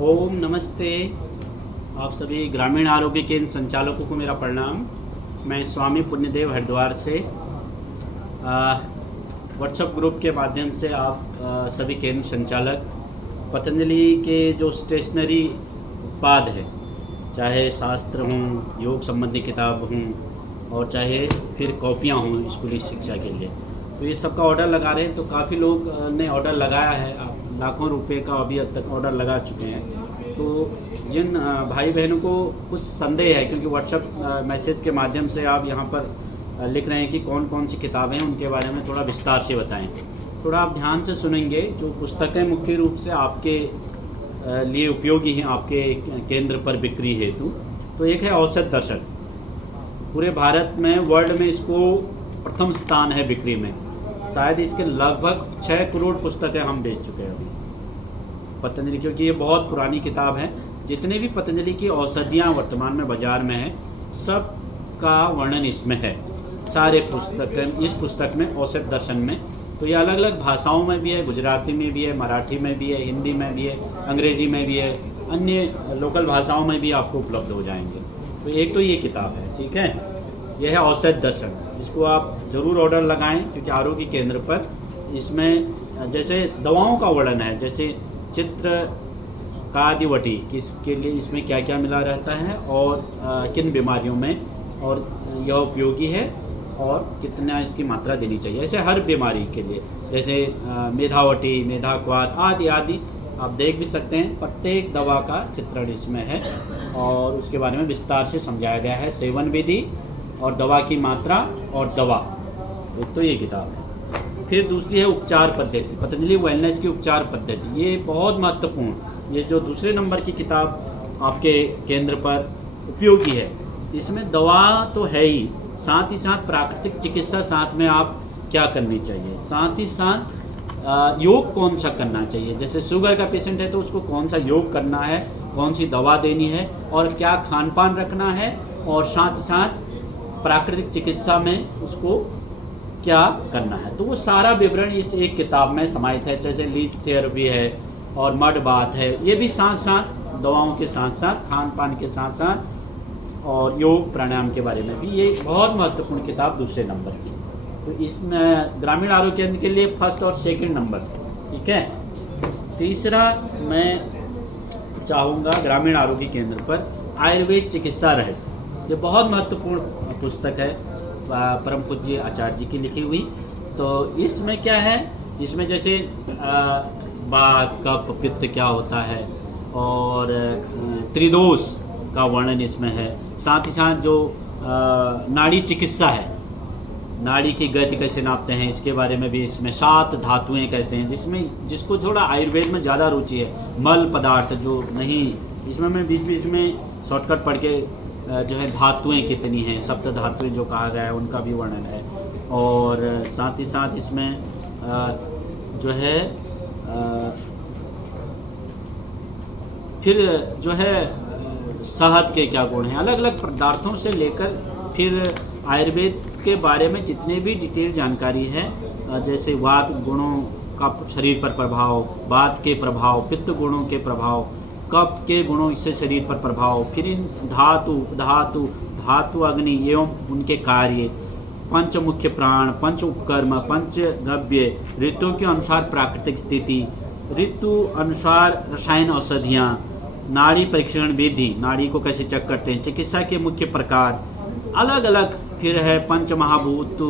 ओम नमस्ते। आप सभी ग्रामीण आरोग्य केंद्र संचालकों को मेरा प्रणाम। मैं स्वामी पुण्यदेव हरिद्वार से व्हाट्सएप ग्रुप के माध्यम से आप सभी केंद्र संचालक पतंजलि के जो स्टेशनरी उत्पाद है, चाहे शास्त्र हों, योग संबंधी किताब हों और चाहे फिर कॉपियाँ हों स्कूली शिक्षा के लिए, तो ये सब का ऑर्डर लगा रहे हैं। तो काफ़ी लोग ने ऑर्डर लगाया है, आप लाखों रुपए का अभी तक ऑर्डर लगा चुके हैं। तो जिन भाई बहनों को कुछ संदेह है, क्योंकि व्हाट्सएप मैसेज के माध्यम से आप यहाँ पर लिख रहे हैं कि कौन कौन सी किताबें हैं, उनके बारे में थोड़ा विस्तार से बताएं। थोड़ा आप ध्यान से सुनेंगे। जो पुस्तकें मुख्य रूप से आपके लिए उपयोगी हैं आपके केंद्र पर बिक्री हेतु, तो एक है औसत दर्शक। पूरे भारत में, वर्ल्ड में इसको प्रथम स्थान है बिक्री में। शायद इसके लगभग 6 करोड़ पुस्तकें हम बेच चुके हैं अभी पतंजलि, क्योंकि ये बहुत पुरानी किताब है। जितने भी पतंजलि की औषधियाँ वर्तमान में बाज़ार में हैं, सब का वर्णन इसमें है। सारे पुस्तक इस पुस्तक में, औसत दर्शन में। तो ये अलग अलग भाषाओं में भी है, गुजराती में भी है, मराठी में भी है, हिंदी में भी है, अंग्रेजी में भी है, अन्य लोकल भाषाओं में भी आपको उपलब्ध हो जाएंगे। तो एक तो ये किताब है, ठीक है। यह है औसत दर्शन। इसको आप ज़रूर ऑर्डर लगाएं, क्योंकि आरोग्य केंद्र पर इसमें जैसे दवाओं का वर्णन है, जैसे चित्र कादिवटी किसके लिए इसमें क्या क्या मिला रहता है और किन बीमारियों में, और यह उपयोगी है और कितना इसकी मात्रा देनी चाहिए, ऐसे हर बीमारी के लिए। जैसे मेधावटी, मेधाक्वाथ आदि आदि आप देख भी सकते हैं। प्रत्येक दवा का चित्रण इसमें है और उसके बारे में विस्तार से समझाया गया है। सेवन विधि और दवा की मात्रा और दवा, एक तो ये किताब है। फिर दूसरी है उपचार पद्धति, पतंजलि वेलनेस की उपचार पद्धति। ये बहुत महत्वपूर्ण, ये जो दूसरे नंबर की किताब आपके केंद्र पर उपयोगी है। इसमें दवा तो है ही, साथ ही साथ प्राकृतिक चिकित्सा साथ में आप क्या करनी चाहिए, साथ ही साथ योग कौन सा करना चाहिए। जैसे शुगर का पेशेंट है तो उसको कौन सा योग करना है, कौन सी दवा देनी है और क्या खान पान रखना है, और साथ ही साथ प्राकृतिक चिकित्सा में उसको क्या करना है। तो वो सारा विवरण इस एक किताब में समाहित है। जैसे लीच थेरेपी है और मड बाथ है, ये भी साथ साथ दवाओं के साथ साथ, खान पान के साथ साथ और योग प्राणायाम के बारे में भी। ये बहुत महत्वपूर्ण किताब दूसरे नंबर की। तो इसमें ग्रामीण आरोग्य केंद्र के लिए फर्स्ट और सेकंड नंबर, ठीक है। तीसरा मैं चाहूँगा ग्रामीण आरोग्य केंद्र पर आयुर्वेद चिकित्सा रहस्य। ये बहुत महत्वपूर्ण पुस्तक है, परम पूज्य आचार्य जी की लिखी हुई। तो इसमें क्या है, इसमें जैसे वात, कफ, पित्त क्या होता है और त्रिदोष का वर्णन इसमें है। साथ ही साथ जो नाड़ी चिकित्सा है, नाड़ी की गति कैसे नापते हैं, इसके बारे में भी इसमें 7 धातुएं कैसे हैं, जिसको थोड़ा आयुर्वेद में ज़्यादा रुचि है। मल पदार्थ जो नहीं, इसमें मैं बीच बीच में शॉर्टकट पढ़ के जो है धातुएं कितनी हैं, सप्त धातुएं जो कहा गया है उनका भी वर्णन है। और साथ ही साथ इसमें जो है फिर जो है शहद के क्या गुण हैं, अलग अलग पदार्थों से लेकर फिर आयुर्वेद के बारे में जितने भी डिटेल जानकारी है, जैसे वात गुणों का शरीर पर प्रभाव, वात के प्रभाव, पित्त गुणों के प्रभाव, कफ के गुणों से शरीर पर प्रभाव, फिर इन धातु अग्नि एवं उनके कार्य, पंच मुख्य प्राण, पंच उपकर्म, पंच गव्य, ऋतुओं के अनुसार प्राकृतिक स्थिति, ऋतु अनुसार रसायन औषधियाँ, नाड़ी परीक्षण विधि, नाड़ी को कैसे चेक करते हैं, चिकित्सा के मुख्य प्रकार अलग अलग। फिर है पंच महाभूत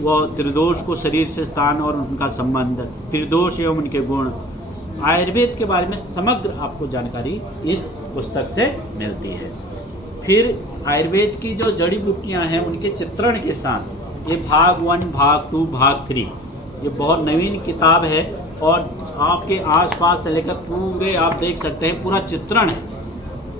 व त्रिदोष को शरीर से स्थान और उनका संबंध, त्रिदोष एवं उनके गुण। आयुर्वेद के बारे में समग्र आपको जानकारी इस पुस्तक से मिलती है। फिर आयुर्वेद की जो जड़ी बूटियाँ हैं उनके चित्रण के साथ, ये भाग 1, भाग 2, भाग 3, ये बहुत नवीन किताब है और आपके आसपास से लेकर पूरे आप देख सकते हैं पूरा चित्रण है।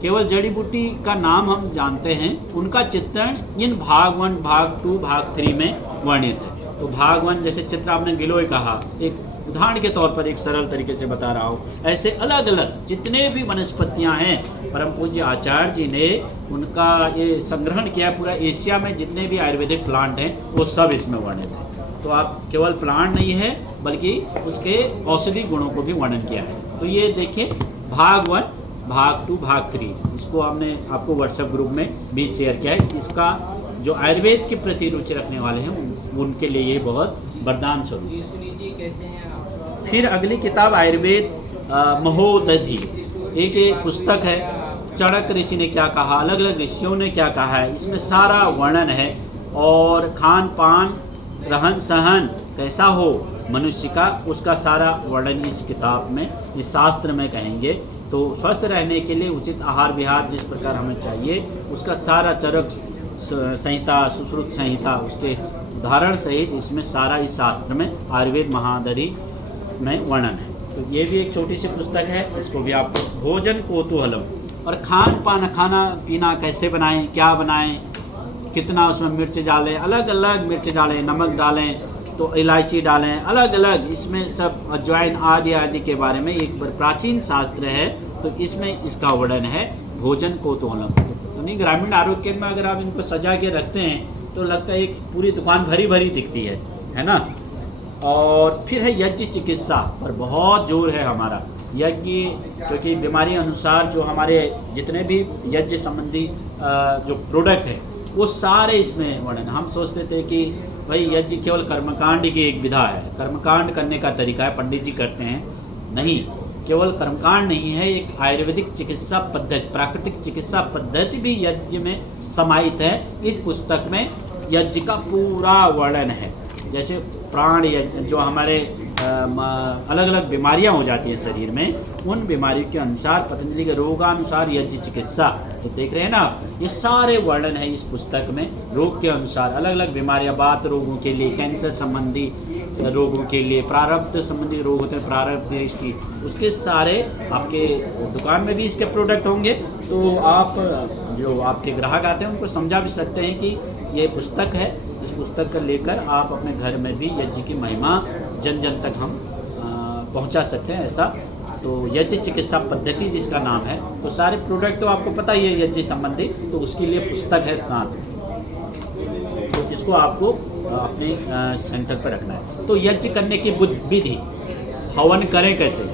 केवल जड़ी बूटी का नाम हम जानते हैं, उनका चित्रण इन भाग 1, भाग 2, भाग 3 में वर्णित है। तो भाग 1 जैसे चित्र आपने गिलोय कहा, एक उदाहरण के तौर पर एक सरल तरीके से बता रहा हूँ। ऐसे अलग अलग जितने भी वनस्पतियाँ हैं, परम पूज्य आचार्य जी ने उनका ये संग्रहण किया। पूरा एशिया में जितने भी आयुर्वेदिक प्लांट हैं वो सब इसमें वर्णित है। तो आप केवल प्लांट नहीं है बल्कि उसके औषधि गुणों को भी वर्णन किया है। तो ये देखिए भाग 1, भाग 2, भाग 3 इसको हमने आपको व्हाट्सएप ग्रुप में भी शेयर किया है। इसका जो आयुर्वेद के प्रति रुचि रखने वाले हैं उनके लिए ये बहुत वरदान स्वरूप। फिर अगली किताब आयुर्वेद महोदधि, एक पुस्तक है। चाणक्य ऋषि ने क्या कहा, अलग अलग ऋषियों ने क्या कहा है, इसमें सारा वर्णन है। और खान पान रहन सहन कैसा हो मनुष्य का, उसका सारा वर्णन इस किताब में, इस शास्त्र में कहेंगे। तो स्वस्थ रहने के लिए उचित आहार विहार जिस प्रकार हमें चाहिए, उसका सारा चरक संहिता, सुश्रुत संहिता, उसके उदाहरण सहित इसमें सारा इस शास्त्र में आयुर्वेद महादधि में वर्णन है। तो ये भी एक छोटी सी पुस्तक है, इसको भी आपको भोजन कौतूहलम, और खान पान, खाना पीना कैसे बनाएं, क्या बनाएं, कितना उसमें मिर्च डालें, अलग अलग मिर्च डालें, नमक डालें तो इलायची डालें, अलग अलग इसमें सब अजवाइन आदि आदि के बारे में एक प्राचीन शास्त्र है। तो इसमें इसका वर्णन है भोजन कौतूहलम। तो नहीं, ग्रामीण आरोग्य में अगर आप इनको सजा के रखते हैं तो लगता है एक पूरी दुकान भरी भरी दिखती है ना। और फिर है यज्ञ चिकित्सा पर बहुत जोर है हमारा। यज्ञ, क्योंकि बीमारी अनुसार जो हमारे जितने भी यज्ञ संबंधी जो प्रोडक्ट है वो सारे इसमें वर्णन। हम सोचते थे कि भाई यज्ञ केवल कर्मकांड की एक विधा है, कर्मकांड करने का तरीका है, पंडित जी करते हैं। नहीं, केवल कर्मकांड नहीं है, एक आयुर्वेदिक चिकित्सा पद्धति, प्राकृतिक चिकित्सा पद्धति भी यज्ञ में समाहित है। इस पुस्तक में यज्ञ का पूरा वर्णन है। जैसे प्राण यज्ञ, जो हमारे अलग अलग बीमारियां हो जाती हैं शरीर में, उन बीमारियों के अनुसार पतंजलि के रोगानुसार यज्ञ चिकित्सा, ये देख रहे हैं ना, ये सारे वर्णन है इस पुस्तक में। रोग के अनुसार अलग अलग बीमारियां, बात रोगों के लिए, कैंसर संबंधी रोगों के लिए, प्रारब्ध संबंधी रोग होते हैं, प्रारब्ध दृष्टि, उसके सारे आपके दुकान में भी इसके प्रोडक्ट होंगे। तो आप जो आपके ग्राहक आते हैं उनको समझा भी सकते हैं कि ये पुस्तक है, इस पुस्तक को लेकर आप अपने घर में भी यज्ञ की महिमा जन जन तक हम पहुंचा सकते हैं। ऐसा तो यज्ञ चिकित्सा पद्धति जिसका नाम है, तो सारे प्रोडक्ट तो आपको पता ही है यज्ञ संबंधी, तो उसके लिए पुस्तक है साथ में। तो इसको आपको अपने सेंटर पर रखना है। तो यज्ञ करने की विधि, हवन करें कैसे,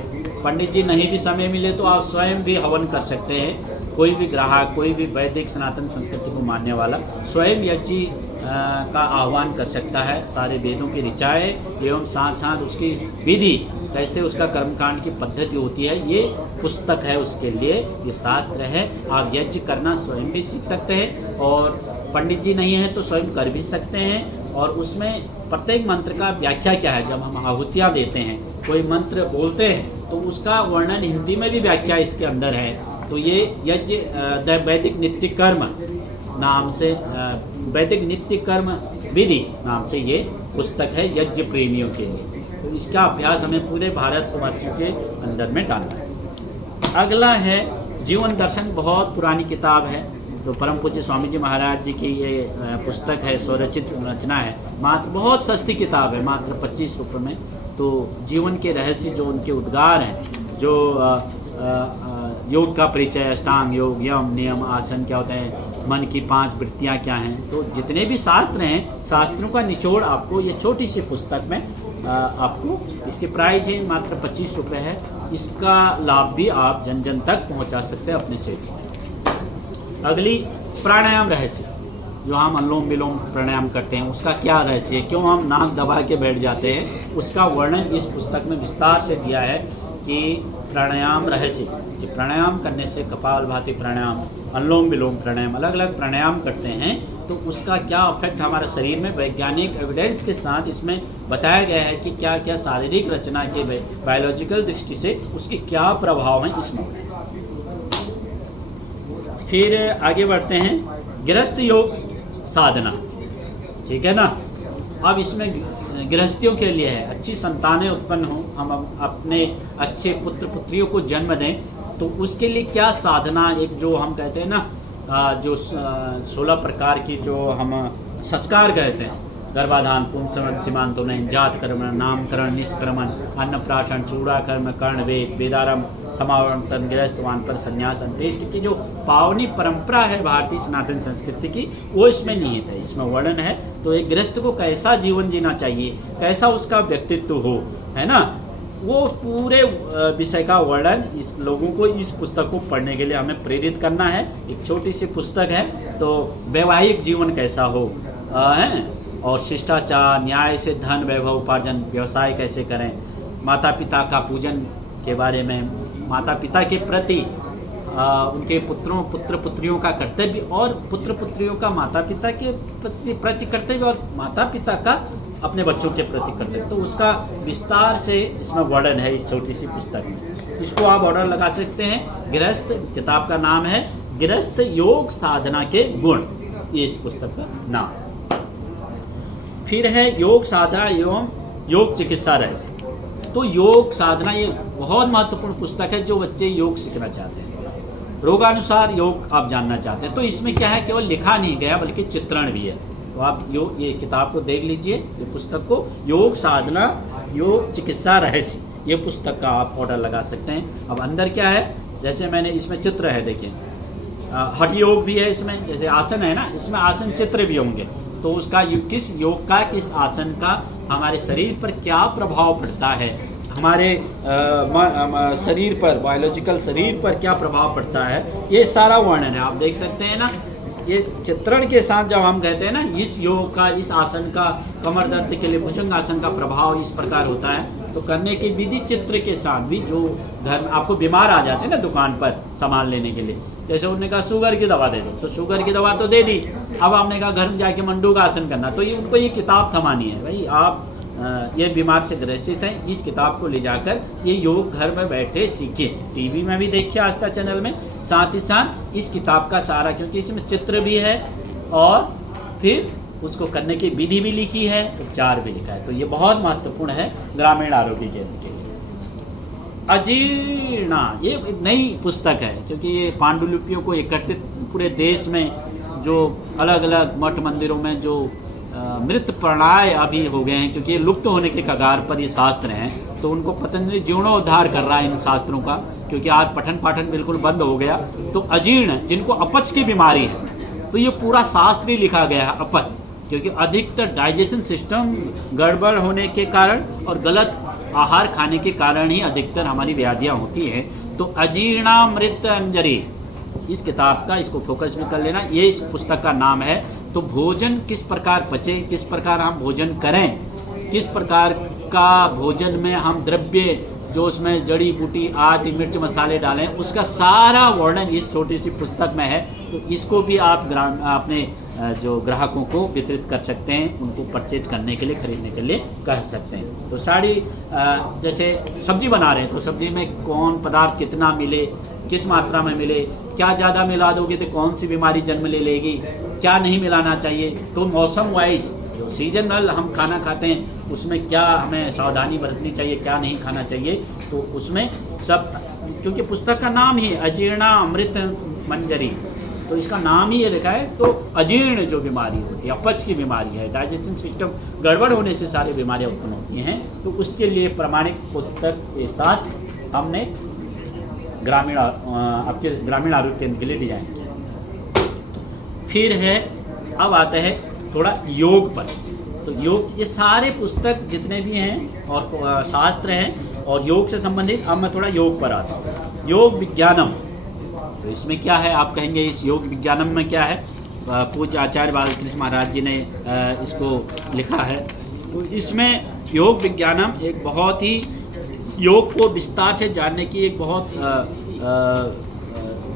पंडित जी नहीं भी समय मिले तो आप स्वयं भी हवन कर सकते हैं। कोई भी ग्राहक, कोई भी वैदिक सनातन संस्कृति को मानने वाला स्वयं यज्ञ का आह्वान कर सकता है। सारे वेदों की ऋचाएँ एवं साथ साथ उसकी विधि, कैसे उसका कर्मकांड की पद्धति होती है, ये पुस्तक है उसके लिए, ये शास्त्र है। आप यज्ञ करना स्वयं भी सीख सकते हैं, और पंडित जी नहीं हैं तो स्वयं कर भी सकते हैं। और उसमें प्रत्येक मंत्र का व्याख्या क्या है, जब हम आहुतियाँ देते हैं, कोई मंत्र बोलते हैं तो उसका वर्णन हिंदी में भी व्याख्या इसके अंदर है। तो ये यज्ञ वैदिक नित्य कर्म नाम से, वैदिक नित्य कर्म विधि नाम से ये पुस्तक है यज्ञ प्रेमियों के लिए। तो इसका अभ्यास हमें पूरे भारतवासियों के अंदर में डालना है। अगला है जीवन दर्शन, बहुत पुरानी किताब है। तो परम पूज्य स्वामी जी महाराज जी की ये पुस्तक है, स्वरचित रचना है। मात्र बहुत सस्ती किताब है, मात्र 25 रुपये में। तो जीवन के रहस्य जो उनके उद्गार हैं, जो योग का परिचय, अष्टांग योग, यम नियम आसन क्या होते हैं, मन की 5 वृत्तियाँ क्या हैं, तो जितने भी शास्त्र हैं, शास्त्रों का निचोड़ आपको ये छोटी सी पुस्तक में आपको, इसके प्राइस है मात्र 25 रुपये है। इसका लाभ भी आप जन जन तक पहुंचा सकते हैं अपने से। अगली प्राणायाम रहस्य, जो हम अनुलोम विलोम प्राणायाम करते हैं, उसका क्या रहस्य है, क्यों हम नाक दबा के बैठ जाते हैं, उसका वर्णन इस पुस्तक में विस्तार से दिया है। कि प्राणायाम रहस्य, कि प्राणायाम करने से कपालभाति प्राणायाम, अनुलोम विलोम प्राणायाम, अलग अलग प्राणायाम करते हैं तो उसका क्या इफेक्ट हमारे शरीर में, वैज्ञानिक एविडेंस के साथ इसमें बताया गया है कि क्या क्या शारीरिक रचना के बायोलॉजिकल दृष्टि से उसके क्या प्रभाव हैं इसमें। फिर आगे बढ़ते हैं, गृहस्थ योग साधना, ठीक है ना। अब इसमें गृहस्थियों के लिए है, अच्छी संतानें उत्पन्न हों, हम अपने अच्छे पुत्र पुत्रियों को जन्म दें, तो उसके लिए क्या साधना, एक जो हम कहते हैं ना, जो 16 प्रकार की जो हम संस्कार कहते हैं, गर्भाधान, पुंसवन, सीमांतोलन, जात कर्म, नामकरण, निष्क्रमण, अन्नप्राशन, चूड़ाकर्म, कर्ण वेद, वेदारंभ, समावर्तन, गृहस्थ, वानप्रस्थ, संन्यास, अंत्येष्टि की जो पावनी परंपरा है भारतीय सनातन संस्कृति की, वो इसमें निहित है, इसमें वर्णन है। तो एक गृहस्थ को कैसा जीवन जीना चाहिए, कैसा उसका व्यक्तित्व हो, है ना, वो पूरे विषय का वर्णन इस लोगों को इस पुस्तक को पढ़ने के लिए हमें प्रेरित करना है। एक छोटी सी पुस्तक है, तो वैवाहिक जीवन कैसा हो है, और शिष्टाचार, न्याय से धन वैभव उपार्जन, व्यवसाय कैसे करें, माता पिता का पूजन के बारे में, माता पिता के प्रति उनके पुत्र पुत्रियों का कर्तव्य, और पुत्र पुत्रियों का माता पिता के प्रति कर्तव्य, और माता पिता का अपने बच्चों के प्रति कर्तव्य। तो उसका विस्तार से इसमें वर्णन है इस छोटी सी पुस्तक में। इसको आप ऑर्डर लगा सकते हैं। गृहस्थ, किताब का नाम है गृहस्थ योग साधना के गुण, ये इस पुस्तक का नाम। फिर है योग साधना एवं योग चिकित्सा रहस्य। तो योग साधना ये बहुत महत्वपूर्ण पुस्तक है जो बच्चे योग सीखना चाहते हैं, रोगानुसार योग आप जानना चाहते हैं। तो इसमें क्या है, केवल लिखा नहीं गया बल्कि चित्रण भी है। तो आप ये किताब को देख लीजिए, ये पुस्तक को, योग साधना योग चिकित्सा रहस्य, ये पुस्तक का आप ऑर्डर लगा सकते हैं। अब अंदर क्या है, जैसे मैंने इसमें चित्र है, देखिए हठ योग भी है इसमें, जैसे आसन है ना, इसमें आसन चित्र भी होंगे। तो उसका किस योग का, किस आसन का हमारे शरीर पर क्या प्रभाव पड़ता है, हमारे शरीर पर, बायोलॉजिकल शरीर पर क्या प्रभाव पड़ता है, ये सारा वर्णन है। आप देख सकते हैं ना, ये चित्रण के साथ जब हम कहते हैं ना, इस योग का, इस आसन का कमर दर्द के लिए भुजंग आसन का प्रभाव इस प्रकार होता है, तो करने की विधि चित्र के साथ भी, जो घर में आपको बीमार आ जाते हैं ना दुकान पर सामान लेने के लिए, जैसे उन्होंने कहा शुगर की दवा दे दो, तो शुगर की दवा तो दे दी, अब आपने कहा घर में जाके मंडूक आसन करना, तो ये उनको ये किताब थमानी है, भाई आप ये बीमार से ग्रसित हैं, इस किताब को ले जाकर ये योग घर में बैठे सीखिए। टीवी में भी देखिए आस्था चैनल में, साथ ही साथ इस किताब का सारा, क्योंकि इसमें चित्र भी है और फिर उसको करने की विधि भी लिखी है, उपचार भी लिखा है। तो ये बहुत महत्वपूर्ण है ग्रामीण आरोग्य केंद्र के लिए। अजीर्णा, ये एक नई पुस्तक है, क्योंकि ये पांडुलिपियों को एकत्रित पूरे देश में, जो अलग अलग मठ मंदिरों में जो मृत प्राणाय अभी हो गए हैं, क्योंकि ये लुप्त होने के कगार पर ये शास्त्र हैं, तो उनको पतंजलि जीर्णोद्धार कर रहा है इन शास्त्रों का, क्योंकि आज पठन पाठन बिल्कुल बंद हो गया। तो अजीर्ण, जिनको अपच की बीमारी है, तो ये पूरा शास्त्र ही लिखा गया है अपच, क्योंकि अधिकतर डाइजेशन सिस्टम गड़बड़ होने के कारण और गलत आहार खाने के कारण ही अधिकतर हमारी व्याधियाँ होती हैं। तो अजीर्णामृत अंजरी, इस किताब का, इसको फोकस में कर लेना, ये इस पुस्तक का नाम है। तो भोजन किस प्रकार पचे, किस प्रकार हम भोजन करें, किस प्रकार का भोजन में हम द्रव्य, जो उसमें जड़ी बूटी आदि मिर्च मसाले डालें, उसका सारा वर्णन इस छोटी सी पुस्तक में है। तो इसको भी आप अपने जो ग्राहकों को वितरित कर सकते हैं, उनको परचेज करने के लिए, खरीदने के लिए कह सकते हैं। तो सारी जैसे सब्जी बना रहे हैं, तो सब्जी में कौन पदार्थ कितना मिले, किस मात्रा में मिले, क्या ज़्यादा मिला दोगे तो कौन सी बीमारी जन्म ले लेगी, क्या नहीं मिलाना चाहिए। तो मौसम वाइज जो सीजनल हम खाना खाते हैं उसमें क्या हमें सावधानी बरतनी चाहिए, क्या नहीं खाना चाहिए, तो उसमें सब, क्योंकि पुस्तक का नाम ही अजीर्णा अमृत मंजरी, तो इसका नाम ही ये लिखा है। तो अजीर्ण जो बीमारी होती है, अपच की बीमारी है, डाइजेशन सिस्टम गड़बड़ होने से सारी बीमारियाँ उत्पन्न होती हैं, तो उसके लिए प्रमाणिक पुस्तक के शास्त्र हमने आपके ग्रामीण आरोग्य केंद्र के लिए डिजाइन किया। फिर है, अब आता है थोड़ा योग पर। तो योग, ये सारे पुस्तक जितने भी हैं और शास्त्र हैं और योग से संबंधित, अब मैं थोड़ा योग पर आता हूँ। योग विज्ञानम, तो इसमें क्या है, आप कहेंगे इस योग विज्ञानम में क्या है। पूज्य आचार्य बालकृष्ण महाराज जी ने इसको लिखा है। तो इसमें योग विज्ञानम एक बहुत ही, योग को विस्तार से जानने की एक बहुत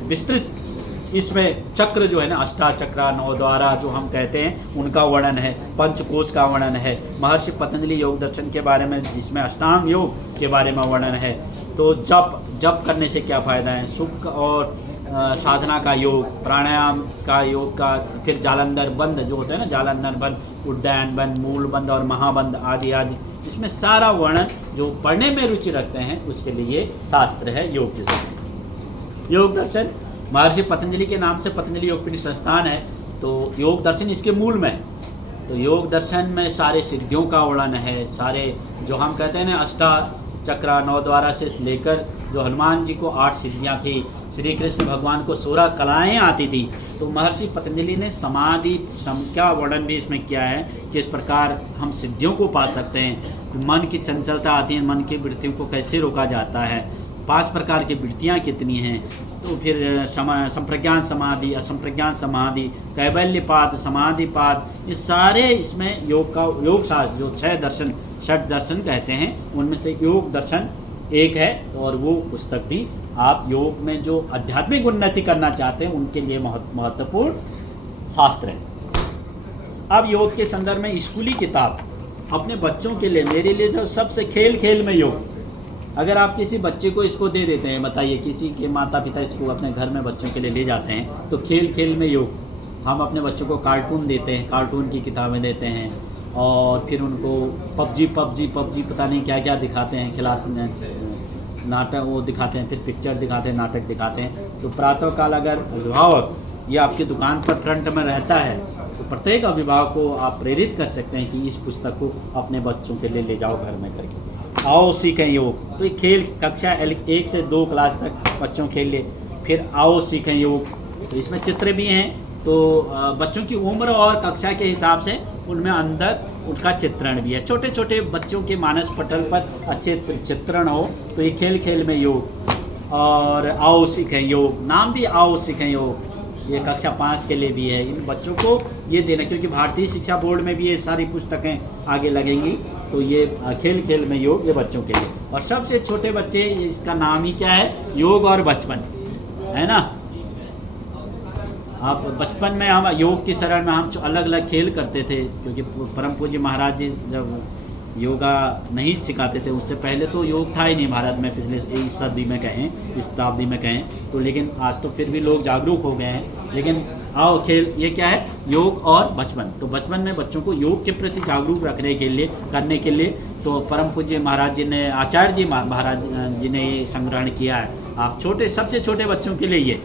विस्तृत, इसमें चक्र जो है ना, अष्टाचक्र, नौ द्वारा जो हम कहते हैं, उनका वर्णन है, पंचकोश का वर्णन है, महर्षि पतंजलि योग दर्शन के बारे में, इसमें अष्टांग योग के बारे में वर्णन है। तो जप करने से क्या फ़ायदा है, सुख और साधना का योग, प्राणायाम का योग का, फिर जालंधर बंद जो होता है ना, जालंधर बंद, उड्डयन बंद, मूल बंद और महाबंद आदि आदि, इसमें सारा वर्णन जो पढ़ने में रुचि रखते हैं उसके लिए शास्त्र है योग के साथ। योग दर्शन महर्षि पतंजलि के नाम से पतंजलि योगपीठ संस्थान है, तो योग दर्शन इसके मूल में है। तो योग दर्शन में सारे सिद्धियों का वर्णन है, सारे जो हम कहते हैं ना, अष्टाचक्र, नौ द्वारा से लेकर जो हनुमान जी को 8 सिद्धियाँ थी, श्री कृष्ण भगवान को 16 कलाएँ आती थी, तो महर्षि पतंजलि ने समाधि का वर्णन भी इसमें किया है, किस प्रकार हम सिद्धियों को पा सकते हैं। मन की चंचलता आती है, मन की वृत्तियों को कैसे रोका जाता है, 5 प्रकार की वृत्तियाँ कितनी हैं, तो फिर संप्रज्ञान समाधि, असंप्रज्ञान समाधि, कैवल्यपाद, समाधिपाद, ये सारे इसमें योग का योग शास्त्र जो 6 दर्शन, 6 दर्शन कहते हैं, उनमें से योग दर्शन एक है। और वो पुस्तक भी आप योग में जो आध्यात्मिक उन्नति करना चाहते हैं उनके लिए महत्वपूर्ण शास्त्र है। अब योग के संदर्भ में स्कूली किताब अपने बच्चों के लिए, मेरे लिए जो सबसे खेल खेल में योग, अगर आप किसी बच्चे को इसको दे देते हैं, बताइए किसी के माता पिता इसको अपने घर में बच्चों के लिए ले जाते हैं, तो खेल खेल में योग। हम अपने बच्चों को कार्टून देते हैं, कार्टून की किताबें देते हैं, और फिर उनको पबजी पता नहीं क्या क्या दिखाते हैं, खिलाते हैं, नाटक वो दिखाते हैं, फिर पिक्चर दिखाते हैं, नाटक दिखाते हैं। तो प्रातःकाल अगर अभिभावक ये आपकी दुकान पर फ्रंट में रहता है तो प्रत्येक अभिभावक को आप प्रेरित कर सकते हैं कि इस पुस्तक को अपने बच्चों के लिए ले जाओ घर में करके, आओ सीखें योग। तो ये खेल कक्षा 1 से 2 क्लास तक बच्चों खेल ले, फिर आओ सीखें योग। तो इसमें चित्र भी हैं, तो बच्चों की उम्र और कक्षा के हिसाब से उनमें अंदर उनका चित्रण भी है। छोटे छोटे बच्चों के मानस पटल पर अच्छे चित्रण हो, तो ये खेल खेल में योग। और आओ सीखें योग, नाम भी आओ सीखें योग, ये कक्षा 5 के लिए भी है। इन बच्चों को ये देना, क्योंकि भारतीय शिक्षा बोर्ड में भी ये सारी पुस्तकें आगे लगेंगी, तो ये खेल खेल में योग ये बच्चों के लिए। और सबसे छोटे बच्चे, इसका नाम ही क्या है, योग और बचपन, है ना। आप बचपन में हम योग की शरण में हम अलग अलग खेल करते थे, क्योंकि परम पूज्य महाराज जी जब योगा नहीं सिखाते थे, उससे पहले तो योग था ही नहीं भारत में, पिछले इस सदी में कहें, इस शताब्दी में कहें तो। लेकिन आज तो फिर भी लोग जागरूक हो गए हैं। लेकिन आओ खेल, ये क्या है, योग और बचपन। तो बचपन में बच्चों को योग के प्रति जागरूक रखने के लिए, करने के लिए, तो परम पूज्य महाराज जी ने, आचार्य जी महाराज जी ने ये संग्रहण किया है। आप छोटे, सबसे छोटे बच्चों के लिए ये,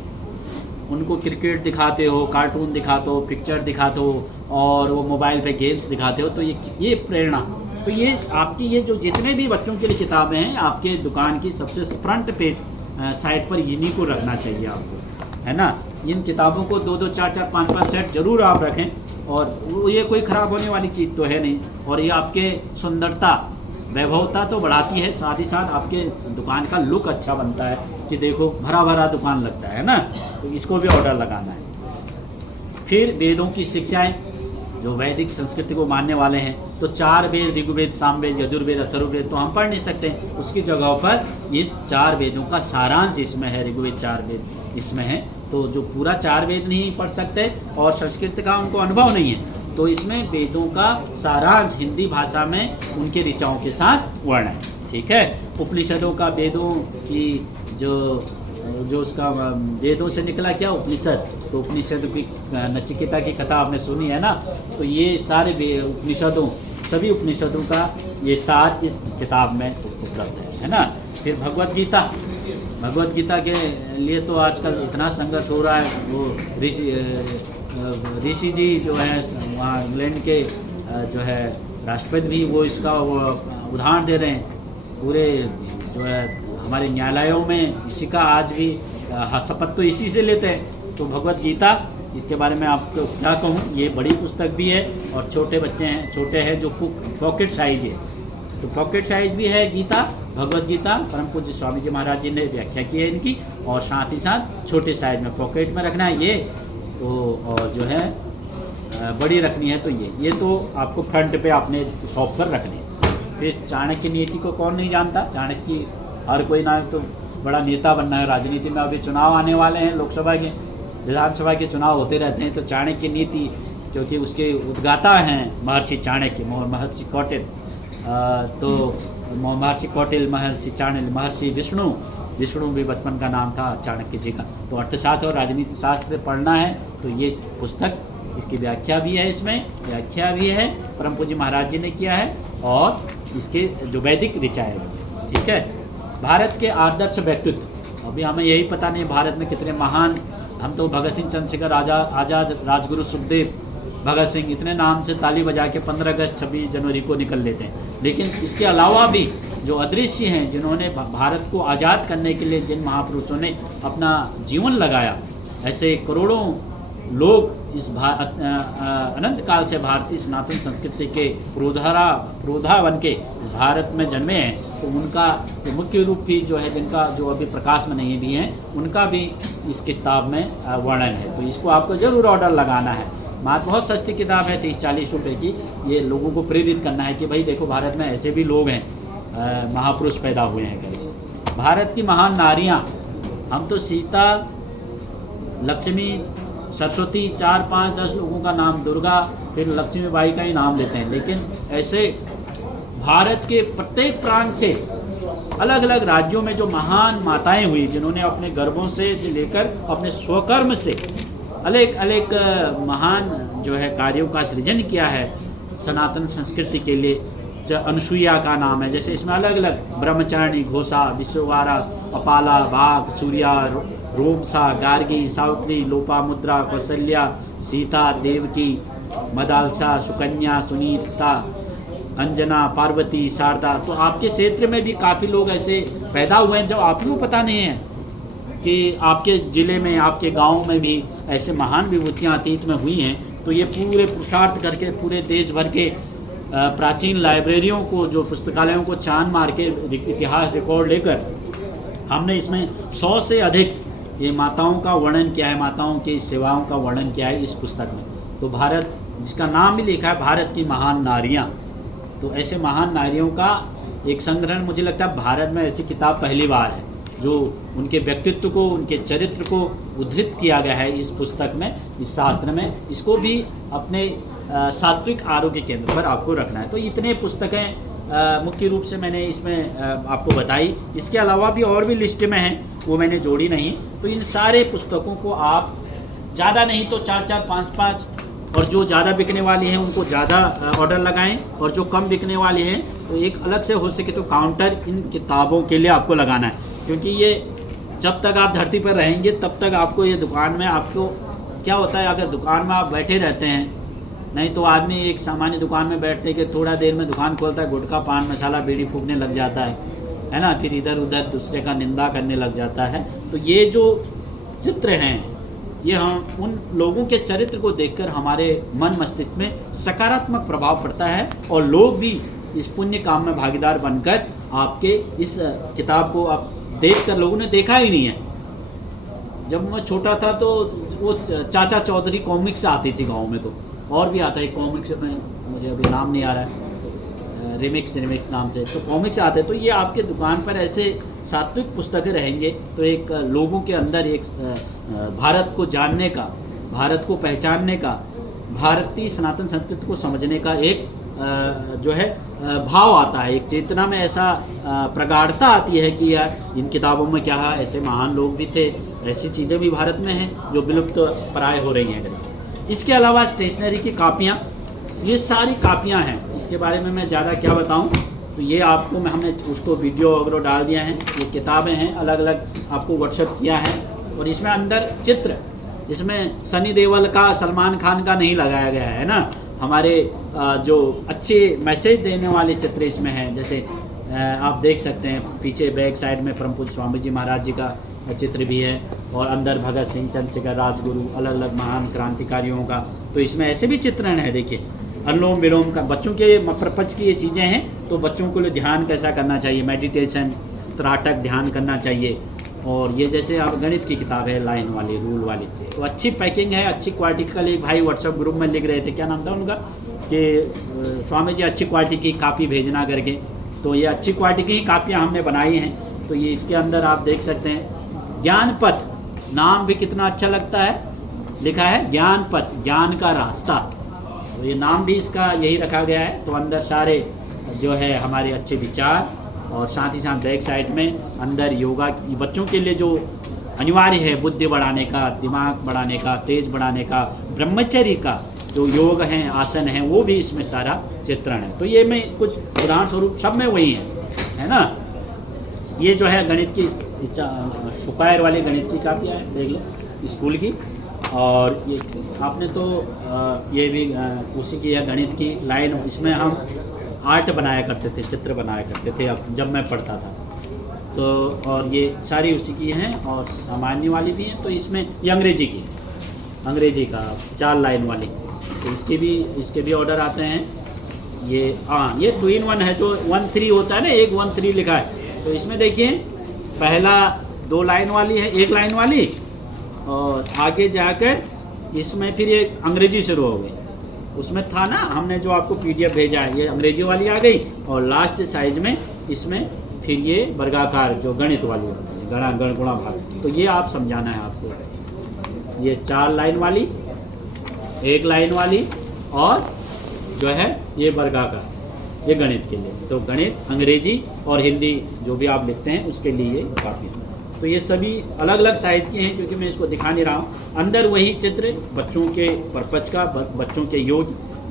उनको क्रिकेट दिखाते हो, कार्टून दिखाते हो, पिक्चर दिखाते हो, और वो मोबाइल पे गेम्स दिखाते हो, तो ये प्रेरणा। तो ये आपकी ये जो जितने भी बच्चों के लिए किताबें हैं, आपके दुकान की सबसे फ्रंट पेज साइड पर इन्हीं को रखना चाहिए आपको, है ना। इन किताबों को 2-2, 4-4, 5-5 सेट जरूर आप रखें, और ये कोई ख़राब होने वाली चीज़ तो है नहीं। और ये आपके सुंदरता, वैभवता तो बढ़ाती है, साथ ही साथ आपके दुकान का लुक अच्छा बनता है कि देखो भरा भरा दुकान लगता है ना। तो इसको भी ऑर्डर लगाना है। फिर वेदों की शिक्षाएं, जो वैदिक संस्कृति को मानने वाले हैं, तो 4 वेद, ऋग्वेद, सामवेद, यजुर्वेद, अथर्ववेद तो हम पढ़ नहीं सकते, उसकी जगह पर इस 4 वेदों का सारांश इसमें है, ऋग्वेद 4 वेद इसमें है। तो जो पूरा 4 वेद नहीं पढ़ सकते और संस्कृत का उनको अनुभव नहीं है, तो इसमें वेदों का सारांश हिंदी भाषा में उनके ऋचाओं के साथ वर्णन है, ठीक है। उपनिषदों का, वेदों की जो उसका वेदों से निकला क्या, उपनिषद, तो उपनिषद की नचिकेता की कथा आपने सुनी है ना। तो ये सारे उपनिषदों, सभी उपनिषदों का ये सार इस किताब में उपलब्ध है ना। फिर भगवद गीता के लिए तो आजकल इतना संघर्ष हो रहा है। वो ऋषि जी जो है वहाँ इंग्लैंड के जो है राष्ट्रपति भी वो इसका उदाहरण दे रहे हैं। पूरे जो है हमारे न्यायालयों में इसी का आज भी शपथ तो इसी से लेते हैं। तो भगवद गीता, इसके बारे में आपको क्या कहूँ, ये बड़ी पुस्तक भी है, और छोटे बच्चे हैं, छोटे हैं जो पॉकेट साइज है, तो पॉकेट साइज भी है गीता, भगवद गीता। परम पूज्य स्वामी जी महाराज जी ने व्याख्या की है इनकी, और साथ ही साथ छोटे साइज में पॉकेट में रखना है ये, तो और जो है बड़ी रखनी है, तो ये तो आपको फ्रंट पे अपने शॉप पर रखनी है। फिर चाणक्य नीति को कौन नहीं जानता, चाणक्य हर कोई ना तो बड़ा नेता बनना है राजनीति में। अभी चुनाव आने वाले हैं, लोकसभा के, विधानसभा के चुनाव होते रहते हैं, तो चाणक्य नीति, क्योंकि उसके उद्गाता हैं महर्षि चाणक्य, महर्षि कौटिल्य, तो महर्षि कौटिल्य, महर्षि चाणक्य, महर्षि विष्णु भी बचपन का नाम था चाणक्य जी का। तो अर्थशास्त्र और राजनीति शास्त्र पढ़ना है तो ये पुस्तक, इसकी व्याख्या भी है, इसमें व्याख्या भी है, परम पूज्य महाराज जी ने किया है, और इसके जो वैदिक ऋचा है, ठीक है। भारत के आदर्श व्यक्तित्व, अभी हमें यही पता नहीं भारत में कितने महान, हम तो भगत सिंह, चंद्रशेखर आज़ाद, राजगुरु सुखदेव, भगत सिंह, इतने नाम से ताली बजा के 15 अगस्त 26 जनवरी को निकल लेते हैं। लेकिन इसके अलावा भी जो अदृश्य हैं, जिन्होंने भारत को आज़ाद करने के लिए जिन महापुरुषों ने अपना जीवन लगाया, ऐसे करोड़ों लोग इस अनंत काल से भारतीय सनातन संस्कृति के प्रोधा बन के इस भारत में जन्मे हैं, तो उनका जो मुख्य रूप भी जो है, जिनका जो अभी प्रकाश में नहीं भी हैं, उनका भी इस किताब में वर्णन है। तो इसको आपको ज़रूर ऑर्डर लगाना है। बहुत सस्ती किताब है, 30-40 रुपये की। ये लोगों को प्रेरित करना है कि भाई देखो, भारत में ऐसे भी लोग हैं, महापुरुष पैदा हुए हैं करके। भारत की महान नारियाँ, हम तो सीता, लक्ष्मी, सरस्वती, 4-5-10 लोगों का नाम, दुर्गा, फिर लक्ष्मीबाई का ही नाम लेते हैं, लेकिन ऐसे भारत के प्रत्येक प्रांत से अलग अलग राज्यों में जो महान माताएं हुई, जिन्होंने अपने गर्भों से लेकर अपने स्वकर्म से अलग अलग महान जो है कार्यों का सृजन किया है सनातन संस्कृति के लिए। अनुसुईया का नाम है, जैसे इसमें अलग अलग ब्रह्मचारिणी, घोषा, विश्ववारा, अपाला, भाग, सूर्या, रोमसा, गार्गी, सावित्री, लोपामुद्रा, कौशल्या, सीता, देवकी, मदालसा, सुकन्या, सुनीता, अंजना, पार्वती, शारदा। तो आपके क्षेत्र में भी काफ़ी लोग ऐसे पैदा हुए हैं जो आपको पता नहीं है कि आपके ज़िले में, आपके गांव में भी ऐसे महान विभूतियाँ अतीत में हुई हैं। तो ये पूरे पुरुषार्थ करके पूरे देश भर के प्राचीन लाइब्रेरियों को, जो पुस्तकालयों को छान मार के इतिहास रिकॉर्ड लेकर हमने इसमें 100 से अधिक ये माताओं का वर्णन किया है, माताओं की सेवाओं का वर्णन किया है इस पुस्तक में। तो भारत, जिसका नाम भी लिखा है भारत की महान नारियाँ, तो ऐसे महान नारियों का एक संग्रहण, मुझे लगता है भारत में ऐसी किताब पहली बार है जो उनके व्यक्तित्व को, उनके चरित्र को उद्धृत किया गया है इस पुस्तक में, इस शास्त्र में। इसको भी अपने सात्विक आरोग्य केंद्र पर आपको रखना है। तो इतने पुस्तकें मुख्य रूप से मैंने इसमें आपको बताई। इसके अलावा भी और भी लिस्ट में हैं, वो मैंने जोड़ी नहीं। तो इन सारे पुस्तकों को आप ज़्यादा नहीं तो 4-4, 5-5, और जो ज़्यादा बिकने वाली हैं उनको ज़्यादा ऑर्डर लगाएं, और जो कम बिकने वाली हैं तो एक अलग से हो सके तो काउंटर इन किताबों के लिए आपको लगाना है। क्योंकि ये जब तक आप धरती पर रहेंगे तब तक आपको ये दुकान में, आपको क्या होता है, अगर दुकान में आप बैठे रहते हैं, नहीं तो आदमी एक सामान्य दुकान में बैठने के थोड़ा देर में दुकान खोलता है, गुटखा, पान मसाला, बीड़ी फूकने लग जाता है ना, फिर इधर उधर दूसरे का निंदा करने लग जाता है। तो ये जो चित्र हैं, ये हम उन लोगों के चरित्र को देखकर हमारे मन मस्तिष्क में सकारात्मक प्रभाव पड़ता है, और लोग भी इस पुण्य काम में भागीदार बनकर आपके इस किताब को आप देखकर, लोगों ने देखा ही नहीं है। जब मैं छोटा था तो वो चाचा चौधरी कॉमिक्स आती थी गांव में, तो और भी आता है कॉमिक्स में, मुझे अभी नाम नहीं आ रहा है, रिमिक्स नाम से, तो कॉमिक्स आते हैं। तो ये आपके दुकान पर ऐसे सात्विक पुस्तकें रहेंगे, तो एक लोगों के अंदर एक भारत को जानने का, भारत को पहचानने का, भारतीय सनातन संस्कृति को समझने का एक जो है भाव आता है, एक चेतना में ऐसा प्रगाढ़ता आती है कि यार इन किताबों में क्या है, ऐसे महान लोग भी थे, ऐसी चीज़ें भी भारत में हैं जो विलुप्त प्राय हो रही हैं। इसके अलावा स्टेशनरी की कापियाँ, ये सारी कापियाँ हैं, इसके बारे में मैं ज़्यादा क्या बताऊँ। तो ये आपको हमने उसको वीडियो वगैरह डाल दिया है, ये किताबें हैं, अलग अलग आपको व्हाट्सएप किया है। और इसमें अंदर चित्र, इसमें सनी देओल का, सलमान खान का नहीं लगाया गया है ना, हमारे जो अच्छे मैसेज देने वाले चित्र इसमें हैं। जैसे आप देख सकते हैं पीछे बैक साइड में परम पूज्य स्वामी जी महाराज जी का चित्र भी है, और अंदर भगत सिंह, चंद्रशेखर, राजगुरु, अलग अलग महान क्रांतिकारियों का। तो इसमें ऐसे भी चित्रण है, देखिए अनुलोम विलोम का, बच्चों के प्रपंच की ये चीज़ें हैं। तो बच्चों को लिए ध्यान कैसा करना चाहिए, मेडिटेशन, त्राटक ध्यान करना चाहिए। और ये जैसे आप गणित की किताब है, लाइन वाली, रूल वाली, तो अच्छी पैकिंग है, अच्छी क्वालिटी। कल एक भाई व्हाट्सएप ग्रुप में लिख रहे थे, क्या नाम था उनका, कि स्वामी जी अच्छी क्वालिटी की कापी भेजना करके। तो ये अच्छी क्वालिटी की ही कापियाँ हमने बनाई हैं। तो ये इसके अंदर आप देख सकते हैं, ज्ञान पथ, नाम भी कितना अच्छा लगता है, लिखा है ज्ञान पथ, ज्ञान का रास्ता। तो ये नाम भी इसका यही रखा गया है। तो अंदर सारे जो है हमारे अच्छे विचार, और साथ ही साथ बैक साइड में अंदर योगा, बच्चों के लिए जो अनिवार्य है, बुद्धि बढ़ाने का, दिमाग बढ़ाने का, तेज बढ़ाने का, ब्रह्मचर्य का जो योग हैं, आसन हैं, वो भी इसमें सारा चित्रण है। तो ये मैं कुछ उदाहरण स्वरूप, सब में वही है ना। ये जो है गणित की, शुकायर वाली गणित की कापियाँ है, देख लो, स्कूल की। और ये आपने तो ये भी उसी की है, गणित की लाइन। इसमें हम आर्ट बनाया करते थे, चित्र बनाया करते थे अब जब मैं पढ़ता था। तो और ये सारी उसी की हैं, और सामान्य वाली भी हैं। तो इसमें ये अंग्रेजी की, अंग्रेजी का 4 लाइन वाली, तो इसके भी ऑर्डर आते हैं। ये हाँ, ये 2 in 1 है, जो 1-3 होता है ना, 1-1-3 लिखा है। तो इसमें देखिए पहला 2 लाइन वाली है, 1 लाइन वाली, और आगे जाकर इसमें फिर ये अंग्रेजी शुरू हो गई। उसमें था ना हमने जो आपको PDF भेजा है, ये अंग्रेजी वाली आ गई, और लास्ट साइज में इसमें फिर ये वर्गाकार जो गणित वाली होती है, गुणा भाग। तो ये आप समझाना है आपको। ये 4 लाइन वाली, 1 लाइन वाली, और जो है ये वर्गाकार, ये गणित के लिए। तो गणित, अंग्रेजी और हिंदी जो भी आप लिखते हैं उसके लिए ये काफ़ी है। तो ये सभी अलग अलग साइज़ के हैं, क्योंकि मैं इसको दिखा नहीं रहा हूँ। अंदर वही चित्र बच्चों के पर्पज का, बच्चों के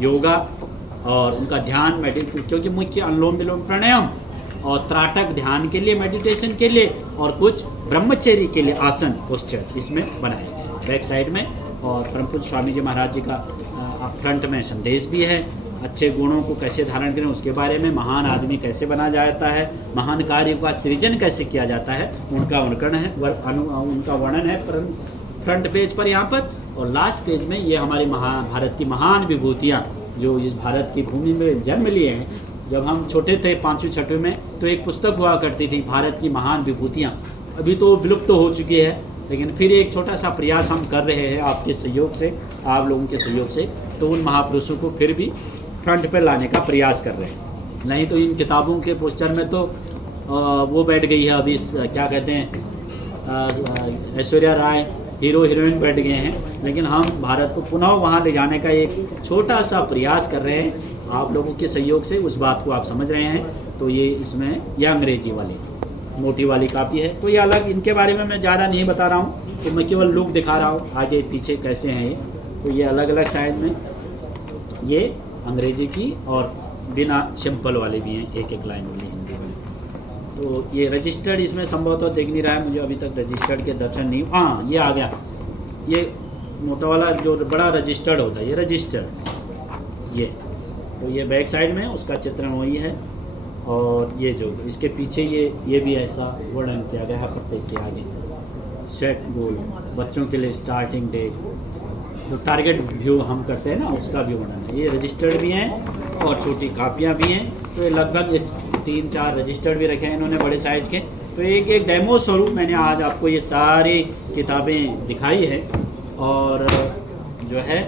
योगा और उनका ध्यान, मेडिटेशन, क्योंकि मुख्य अनुलोम विलोम प्राणायाम और त्राटक ध्यान के लिए, मेडिटेशन के लिए, और कुछ ब्रह्मचर्य के लिए आसन, पोस्चर इसमें बनाए गए हैं बैक साइड में। और परम पूज्य स्वामी जी महाराज जी का फ्रंट में संदेश भी है। अच्छे गुणों को कैसे धारण करें उसके बारे में, महान आदमी कैसे बना जाता है, महान कार्य का सृजन कैसे किया जाता है, उनका वर्णन है, उनका वर्णन है फ्रंट पेज पर यहाँ पर। और लास्ट पेज में ये हमारी भारत की महान विभूतियाँ जो इस भारत की भूमि में जन्म लिए हैं। जब हम छोटे थे 5वीं 6वीं में, तो एक पुस्तक हुआ करती थी, भारत की महान विभूतियाँ। अभी तो विलुप्त तो हो चुकी है, लेकिन फिर एक छोटा सा प्रयास हम कर रहे हैं आपके सहयोग से, आप लोगों के सहयोग से। तो उन महापुरुषों को फिर भी फ्रंट पे लाने का प्रयास कर रहे हैं। नहीं तो इन किताबों के पोस्टर में तो वो बैठ गई है अभी, क्या कहते हैं, ऐश्वर्या राय, हीरो हीरोइन बैठ गए हैं। लेकिन हम भारत को पुनः वहाँ ले जाने का एक छोटा सा प्रयास कर रहे हैं आप लोगों के सहयोग से। उस बात को आप समझ रहे हैं। तो ये इसमें यह अंग्रेजी वाली मोटी वाली कापी है। तो ये अलग, इनके बारे में मैं ज़्यादा नहीं बता रहा हूँ, तो मैं केवल लुक दिखा रहा हूँ आगे पीछे कैसे हैं ये। तो ये अलग अलग साइज में ये अंग्रेजी की, और बिना सिंपल वाले भी हैं, 1-1 लाइन वाली हिंदी वाली। तो ये रजिस्टर्ड इसमें संभवतः दिख नहीं रहा है मुझे अभी तक, रजिस्टर्ड के दर्शन नहीं। हाँ, ये आ गया, ये मोटा वाला जो बड़ा रजिस्टर्ड होता है, ये रजिस्टर्ड। ये तो ये बैक साइड में उसका चित्रण वही है। और ये जो इसके पीछे ये भी ऐसा वर्णन किया गया है प्रत्येक के आगे। सेट गोल, बच्चों के लिए स्टार्टिंग डेट, जो टारगेट व्यू हम करते हैं ना, उसका भी वर्णन है। ये रजिस्टर्ड भी हैं और छोटी कापियाँ भी हैं। तो ये लगभग 3-4 रजिस्टर्ड भी रखे हैं इन्होंने बड़े साइज़ के। तो एक डेमो स्वरूप मैंने आज आपको ये सारी किताबें दिखाई है। और जो है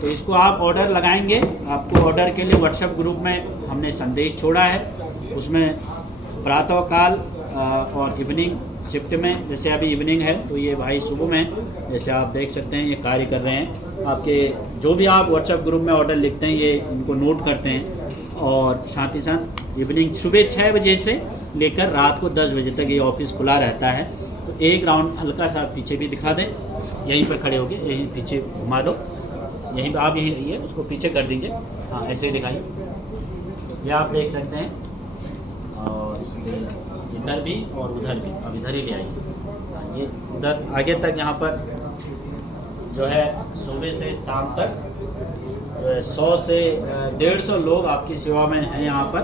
तो इसको आप ऑर्डर लगाएंगे। आपको ऑर्डर के लिए व्हाट्सएप ग्रुप में हमने संदेश छोड़ा है, उसमें प्रातःकाल और इवनिंग शिफ्ट में, जैसे अभी इवनिंग है तो ये भाई सुबह में, जैसे आप देख सकते हैं ये कार्य कर रहे हैं। आपके जो भी आप व्हाट्सएप ग्रुप में ऑर्डर लिखते हैं ये इनको नोट करते हैं। और साथ ही साथ इवनिंग सुबह 6 बजे से लेकर रात को 10 बजे तक ये ऑफिस खुला रहता है। तो एक राउंड हल्का सा पीछे भी दिखा दें, यहीं पर खड़े होके यहीं पीछे घुमा दो, यहीं पर आप यहीं रहिए, उसको पीछे कर दीजिए। हाँ, ऐसे ही दिखाइए, ये आप देख सकते हैं। और इधर भी और उधर भी, अब इधर ही ले आइए। ये उधर आगे तक यहाँ पर जो है सुबह से शाम तक 100 से 150 लोग आपकी सेवा में हैं यहाँ पर।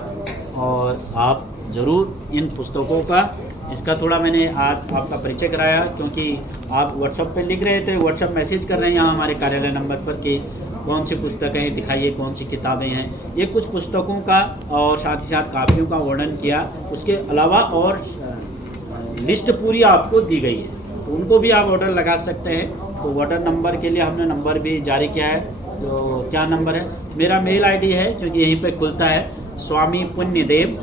और आप ज़रूर इन पुस्तकों का, इसका थोड़ा मैंने आज आपका परिचय कराया, क्योंकि आप व्हाट्सएप पे लिख रहे थे, व्हाट्सएप मैसेज कर रहे हैं यहाँ हमारे कार्यालय नंबर पर कि कौन सी पुस्तकें दिखाइए, कौन सी किताबें हैं। ये कुछ पुस्तकों का और साथ ही साथ कापियों का वर्णन किया। उसके अलावा और लिस्ट पूरी आपको दी गई है, तो उनको भी आप ऑर्डर लगा सकते हैं। तो ऑर्डर नंबर के लिए हमने नंबर भी जारी किया है। तो क्या नंबर है, मेरा मेल आईडी है क्योंकि यहीं पे खुलता है, स्वामी पुण्यदेव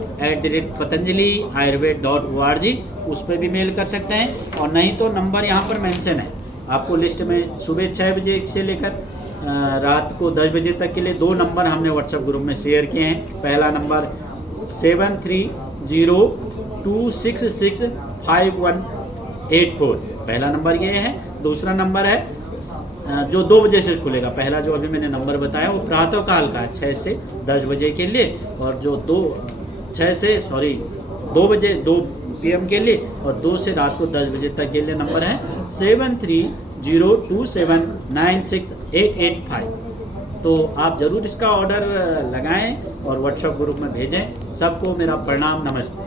@patanjaliayurved.org, उस पर भी मेल कर सकते हैं। और नहीं तो नंबर यहाँ पर मेंशन है आपको लिस्ट में। सुबह 6 बजे से लेकर रात को 10 बजे तक के लिए 2 नंबर हमने व्हाट्सएप ग्रुप में शेयर किए हैं। पहला नंबर 7302665184, पहला नंबर ये है। दूसरा नंबर है जो 2 बजे से खुलेगा। पहला जो अभी मैंने नंबर बताया वो प्रातःकाल का है 6 से 10 बजे के लिए, और जो 2 PM के लिए, और 2 से रात को 10 बजे तक के लिए नंबर है 7302796885। तो आप ज़रूर इसका ऑर्डर लगाएं और व्हाट्सएप ग्रुप में भेजें। सबको मेरा प्रणाम, नमस्ते।